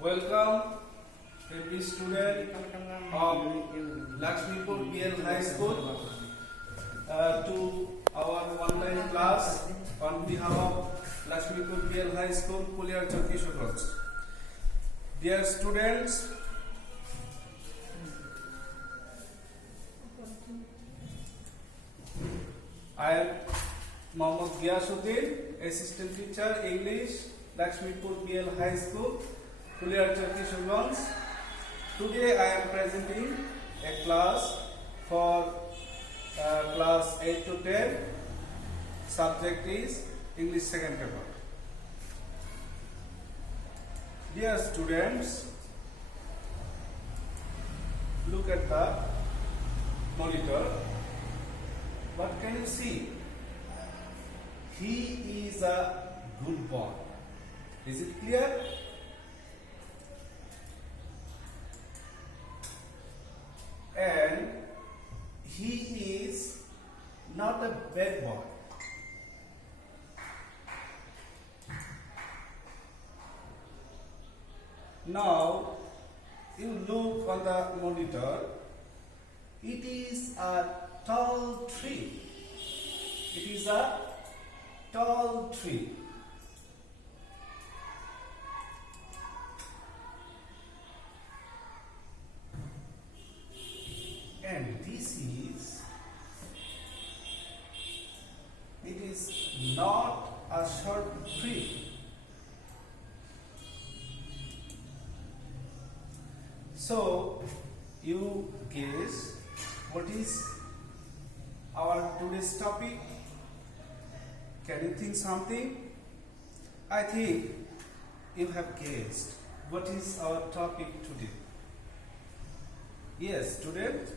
Welcome every student of Lakshmipur PL High School to our online class on behalf of Lakshmipur PL High School, Puliar Chakishugans. Dear students, I am Mohammad Giyasuddin, Assistant Teacher English, Lakshmipur PL High School, Puliar Chakishugans. Today I am presenting a class for class 8 to 10. Subject is English second paper. Dear students, look at the monitor. What can you see? He is a good boy. Is it clear? And he is not a bad boy. Now, you look on the monitor. It is a tall tree. It is a tall tree. And this is, it is not a short tree. So, you guess what is our today's topic? Can you think something? I think you have guessed what is our topic today. Yes, students.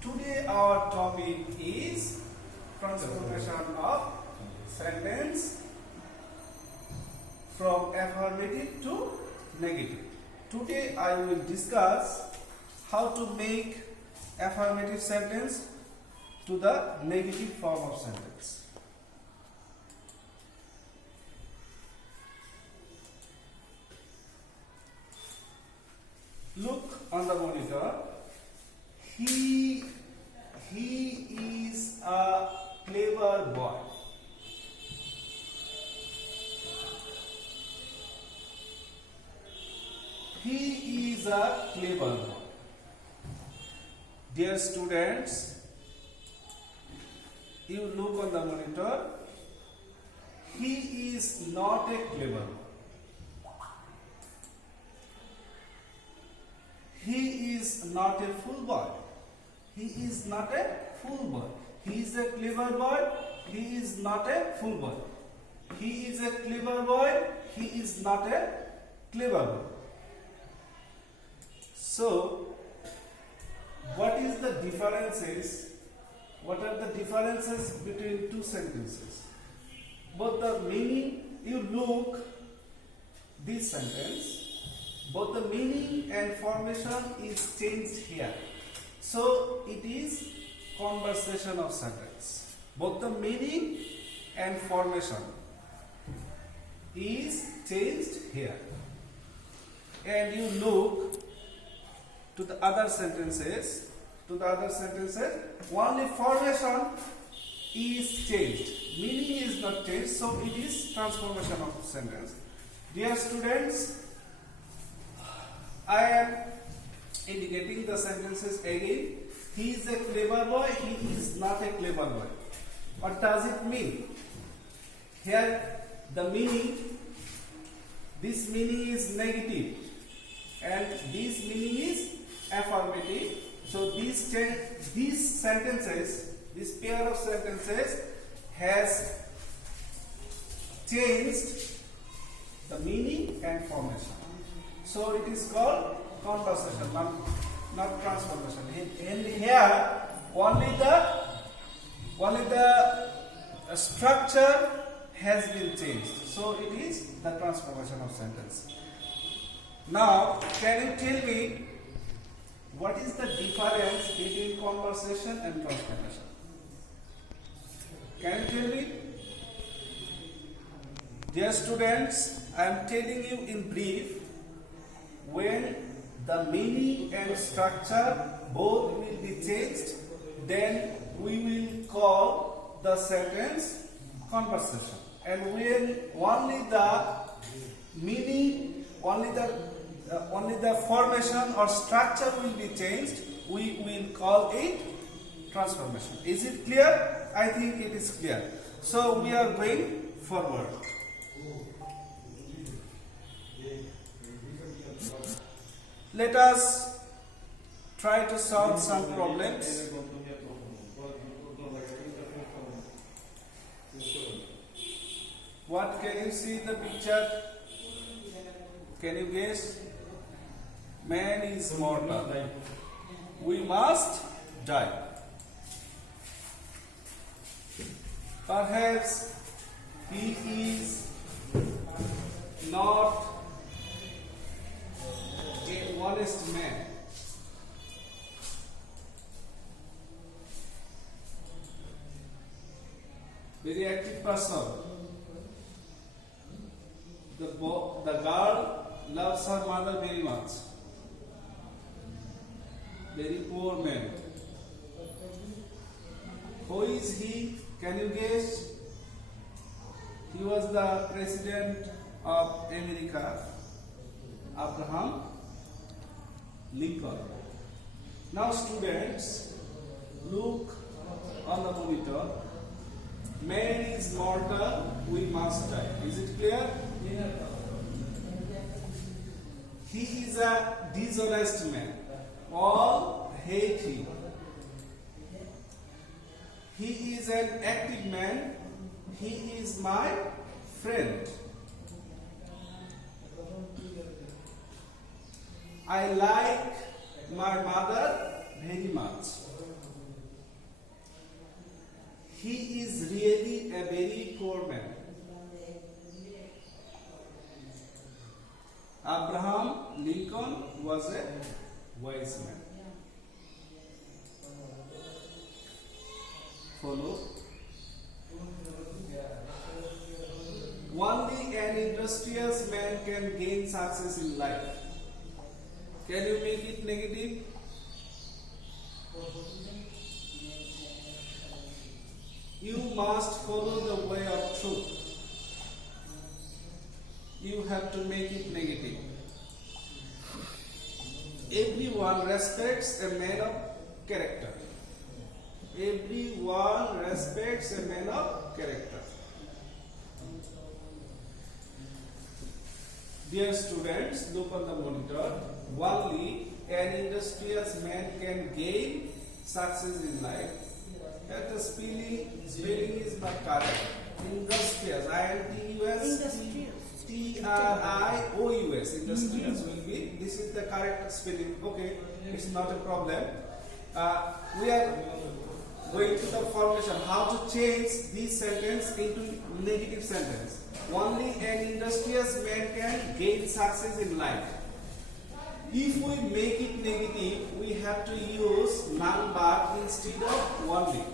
Today our topic is transformation of sentence from affirmative to negative. Today I will discuss how to make affirmative sentence to the negative form of sentence. Look on the monitor. He is a clever boy. He is a clever boy. Dear students, you look on the monitor. He is not a clever boy. He is not a fool boy. He is not a fool boy. He is a clever boy. He is not a fool boy. He is a clever boy. He is not a clever boy. So, what is the differences? What are the differences between two sentences? Both the meaning, you look this sentence. Both the meaning and formation is changed here. So it is conversation of sentence. Both the meaning and formation is changed here. And you look to the other sentences. Only formation is changed. Meaning is not changed. So it is transformation of sentence. Dear students, I am indicating the sentences again. He is a clever boy. He is not a clever boy. What does it mean? Here the meaning, this meaning is negative and this meaning is affirmative. So these sentences, this pair of sentences has changed the meaning and formation. So it is called conversation, not transformation. And here only the structure has been changed. So it is the transformation of sentence. Now, can you tell me what is the difference between conversation and transformation? Can you tell me? Dear students, I am telling you in brief when the meaning and structure both will be changed, then we will call the sentence conversation. And when only the meaning, only the formation or structure will be changed, we will call it transformation. Is it clear? I think it is clear. So we are going forward. Let us try to solve some problems. What can you see in the picture? Can you guess? Man is mortal. We must die. Perhaps he is not a honest man. Very active person. The girl loves her mother very much. Very poor man. Who is he? Can you guess? He was the president of America, Abraham Lincoln. Now students, look on the monitor. Man is mortal, we must die. Is it clear? He is a dishonest man. All hate him. He is an active man. He is my friend. I like my mother very much. He is really a very poor man. Abraham Lincoln was a wise man. Follow. Only an industrious man can gain success in life. Can you make it negative? You must follow the way of truth. You have to make it negative. Everyone respects a man of character. Everyone respects a man of character. Dear students, look on the monitor. Only an industrious man can gain success in life. Here the spelling is not correct. Industrious, I-N-D-U-S, T-R-I-O-U-S. Industrious will be. This is the correct spelling. Okay, it's not a problem. We are going to the formation. How to change this sentence into negative sentence. Only an industrious man can gain success in life. If we make it negative, we have to use none but instead of only.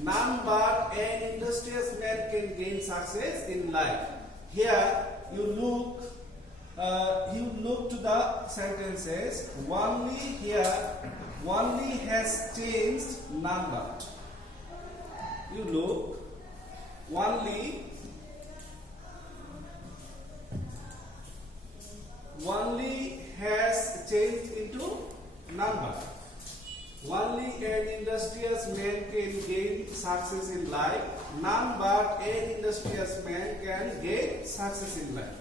None but an industrious man can gain success in life. Here you look to the sentences. Only here, only has changed none but. You look, only has changed into none but. Only an industrious man can gain success in life. None but an industrious man can gain success in life.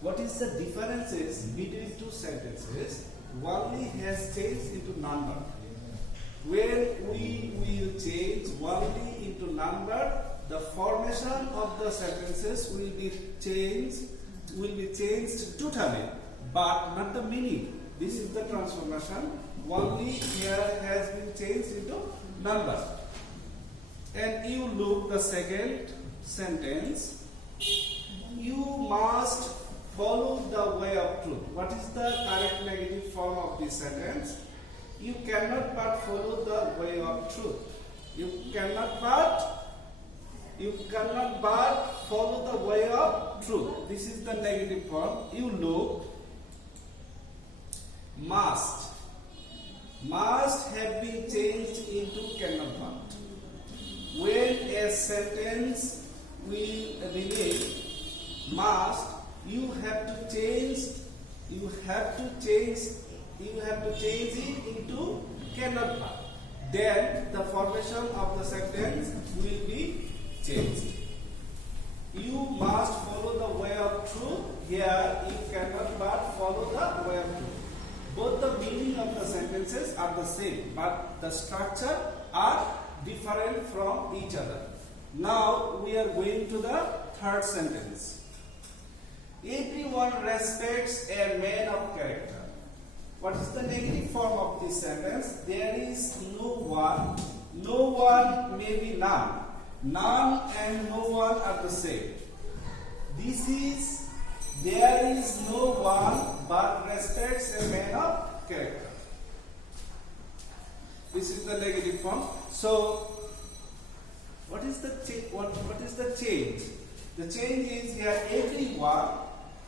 What is the differences between two sentences? Only has changed into none but. When we will change only into none but, the formation of the sentences will be changed totally, but not the meaning. This is the transformation. Only here has been changed into none but. And you look the second sentence. You must follow the way of truth. What is the correct negative form of this sentence? You cannot but follow the way of truth. You cannot but follow the way of truth. This is the negative form. You look, must. Must have been changed into cannot but. When a sentence will remain must, you have to change it into cannot but. Then the formation of the sentence will be changed. You must follow the way of truth. Here you cannot but follow the way of truth. Both the meaning of the sentences are the same, but the structure are different from each other. Now we are going to the third sentence. Everyone respects a man of character. What is the negative form of this sentence? There is no one. No one may be none. None and no one are the same. This is there is no one but respects a man of character. This is the negative form. So, what is the change? The change is here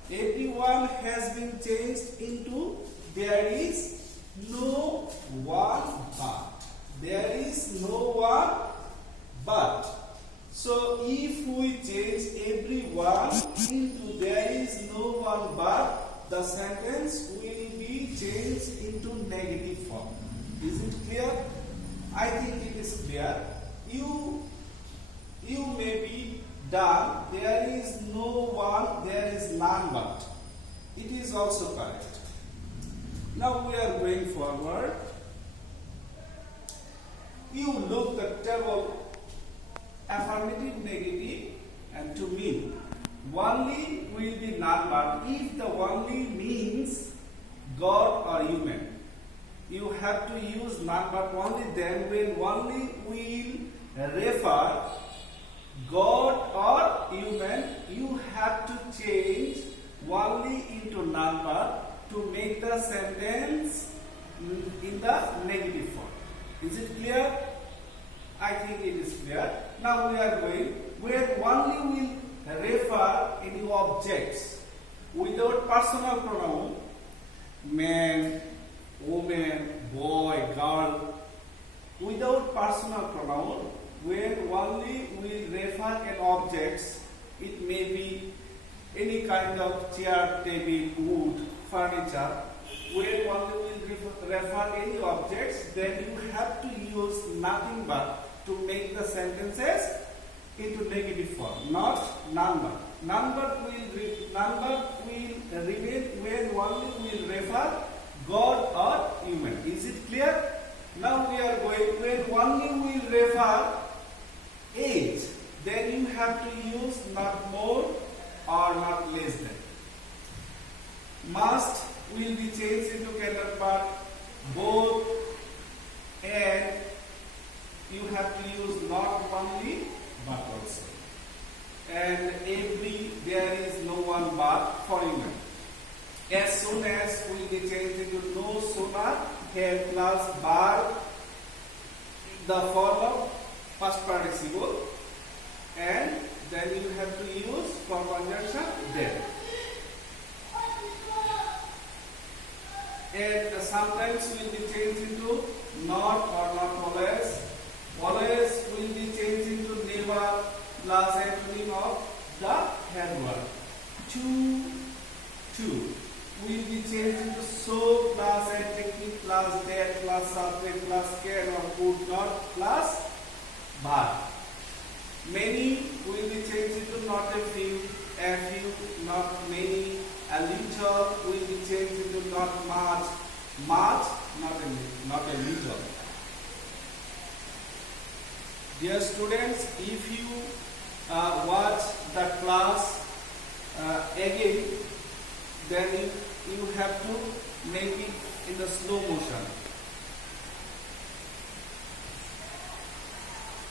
everyone has been changed into there is no one but. There is no one but. So if we change everyone into there is no one but, the sentence will be changed into negative form. Is it clear? I think it is clear. You may be done. There is no one, there is none but. It is also correct. Now we are going forward. You look the table affirmative, negative, and to mean. Only will be none but. If the only means God or human, you have to use none but only then. When only will refer God or human, you have to change only into none but to make the sentence in the negative form. Is it clear? I think it is clear. Now we are going where only will refer any objects without personal pronoun, man, woman, boy, girl, without personal pronoun. When only will refer an objects, it may be any kind of chair, table, wood, furniture. When only will refer any objects, then you have to use nothing but to make the sentences into negative form, not none but. None but will remain when only will refer God or human. Is it clear? Now we are going when only will refer age, then you have to use not more or not less than. Must will be changed into cannot but, both, and you have to use not only but also. And every, there is no one but for human. As soon as will be changed into no sooner, have plus bar, the form of past participle, and then you have to use for conjunction then. And sometimes will be changed into not or not always. Always will be changed into never plus antonym of the head word. To will be changed into so plus adjective plus that plus subject plus can or could not plus but. Many will be changed into not a few, not many. A little will be changed into not much, not a little. Dear students, if you watch the class again, then you have to make it in the slow motion.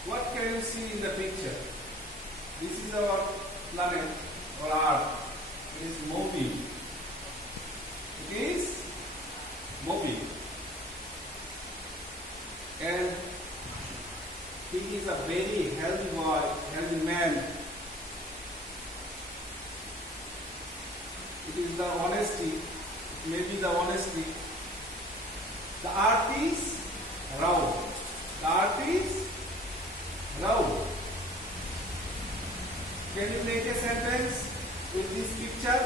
What can you see in the picture? This is our planet or Earth. It is moving. It is moving. And he is a very healthy boy, healthy man. It is the honesty, maybe the honesty The earth is round. The earth is round. Can you make a sentence with this picture?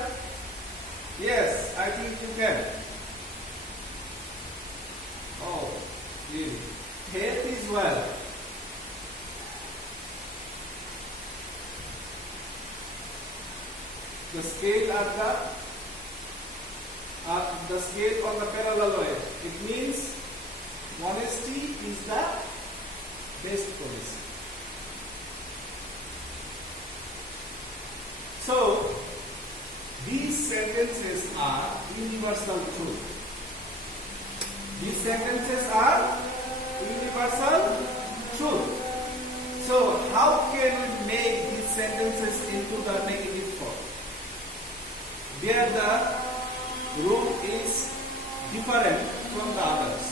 Yes, I think you can. Oh, really? Health is wealth. The scale the scale on the paralleloid. It means honesty is the best policy. So these sentences are universal truth. These sentences are universal truth. So how can we make these sentences into the negative form? There the rule is different from the others.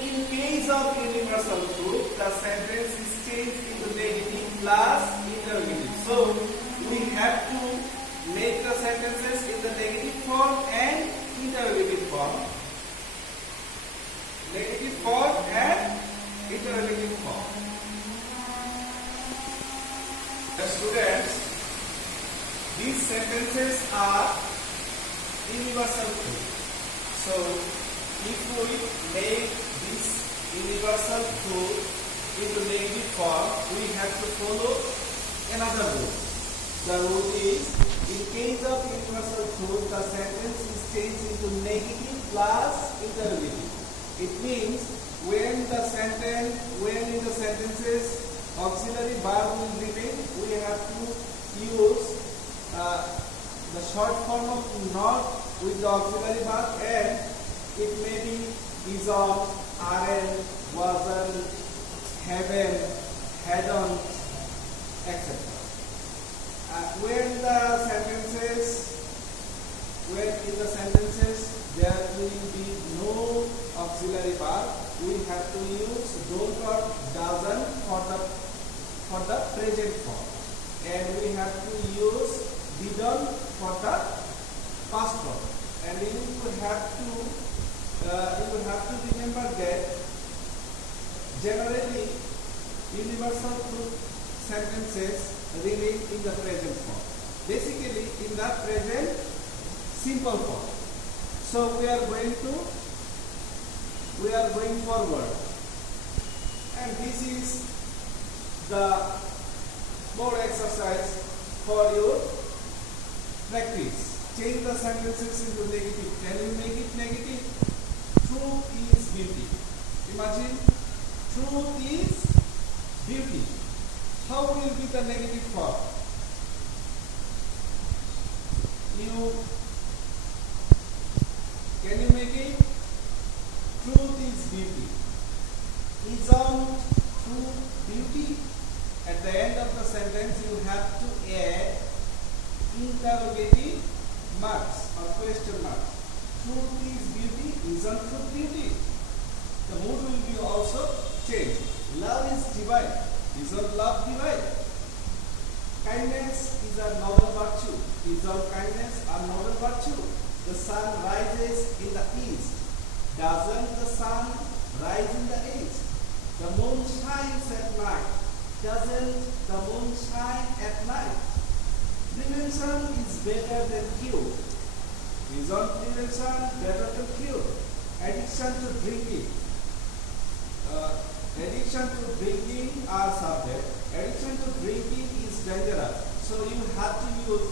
In case of universal truth, the sentence is changed into negative plus interrogative. So we have to make the sentences in the negative form and interrogative form. Negative form and interrogative form. The students, these sentences are universal truth. So if we make this universal truth into negative form, we have to follow another rule. The rule is, in case of universal truth, the sentence is changed into negative plus interrogative. It means when in the sentences auxiliary verb will remain, we have to use the short form of not with the auxiliary verb, and it may be is on, aren't, wasn't, haven't, hadn't, etc. When in the sentences there will be no auxiliary verb, we have to use don't or doesn't for the present form, and we have to use didn't for the past form. And you will have to remember that generally universal truth sentences remain in the present form. Basically in the present simple form. So we are going forward, and this is the more exercise for your practice. Change the sentences into negative. Can you make it negative? Truth is beauty. Imagine, truth is beauty. How will be the negative form? Can you make it? Truth is beauty. Isn't truth beauty? At the end of the sentence, you have to add interrogative marks or question marks. Truth is beauty. Isn't truth beauty? The mood will be also changed. Love is divine. Isn't love divine? Kindness is a noble virtue. Isn't kindness a noble virtue? The sun rises in the east. Doesn't the sun rise in the east? The moon shines at night. Doesn't the moon shine at night? Prevention is better than cure. Isn't prevention better than cure? Addiction to drinking. Addiction to drinking are subject. Addiction to drinking is dangerous. So you have to use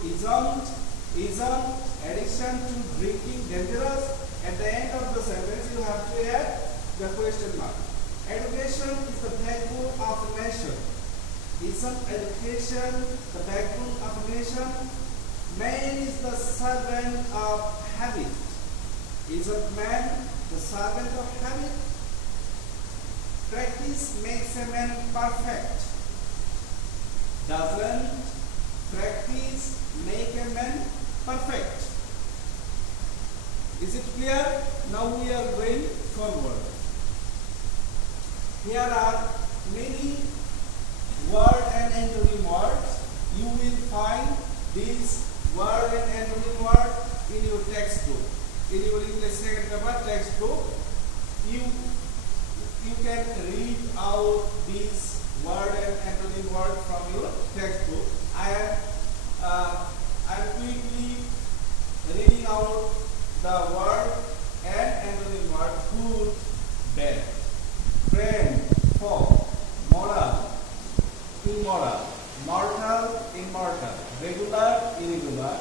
isn't addiction to drinking dangerous? At the end of the sentence, you have to add the question mark. Education is the backbone of a nation. Isn't education the backbone of a nation? Man is the servant of habit. Isn't man the servant of habit? Practice makes a man perfect. Doesn't practice make a man perfect? Is it clear? Now we are going forward. Here are many word and antonym words. You will find these word and antonym word in your textbook. in your English second paper textbook, you can read out these word and antonym word from your textbook. I am quickly reading out the word and antonym word: good, bad, friend, foe, moral, immoral, mortal, immortal, regular, irregular,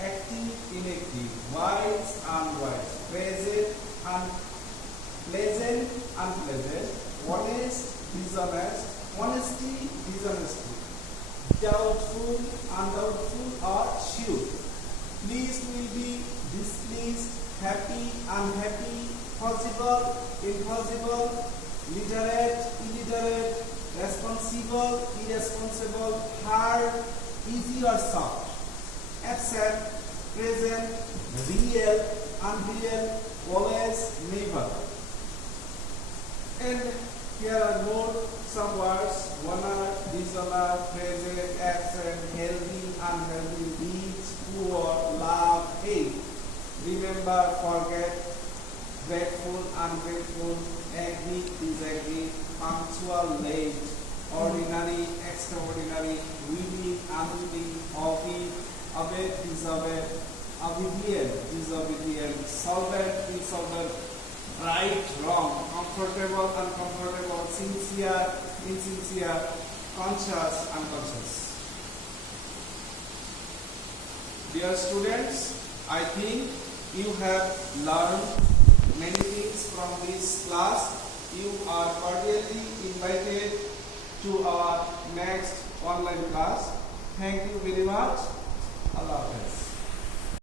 active, inactive, wise, unwise, pleasant, unpleasant, unpleasant, honest, dishonest, honesty, dishonesty, doubtful, undoubtful, or sure. Pleased will be displeased, happy, unhappy, possible, impossible, literate, illiterate, responsible, irresponsible, hard, easy or soft, absent, present, real, unreal, always, never. And here are more some words: honor, dishonor, present, absent, healthy, unhealthy, rich, poor, love, hate, remember, forget, grateful, ungrateful, agree, disagree, punctual, late, ordinary, extraordinary, willing, unwilling, obey, obey, disobey, obedient, disobedient, solvent, insolvent, right, wrong, comfortable, uncomfortable, sincere, insincere, conscious, unconscious. Dear students, I think you have learned many things from this class. You are cordially invited to our next online class. Thank you very much. Allah Hafiz.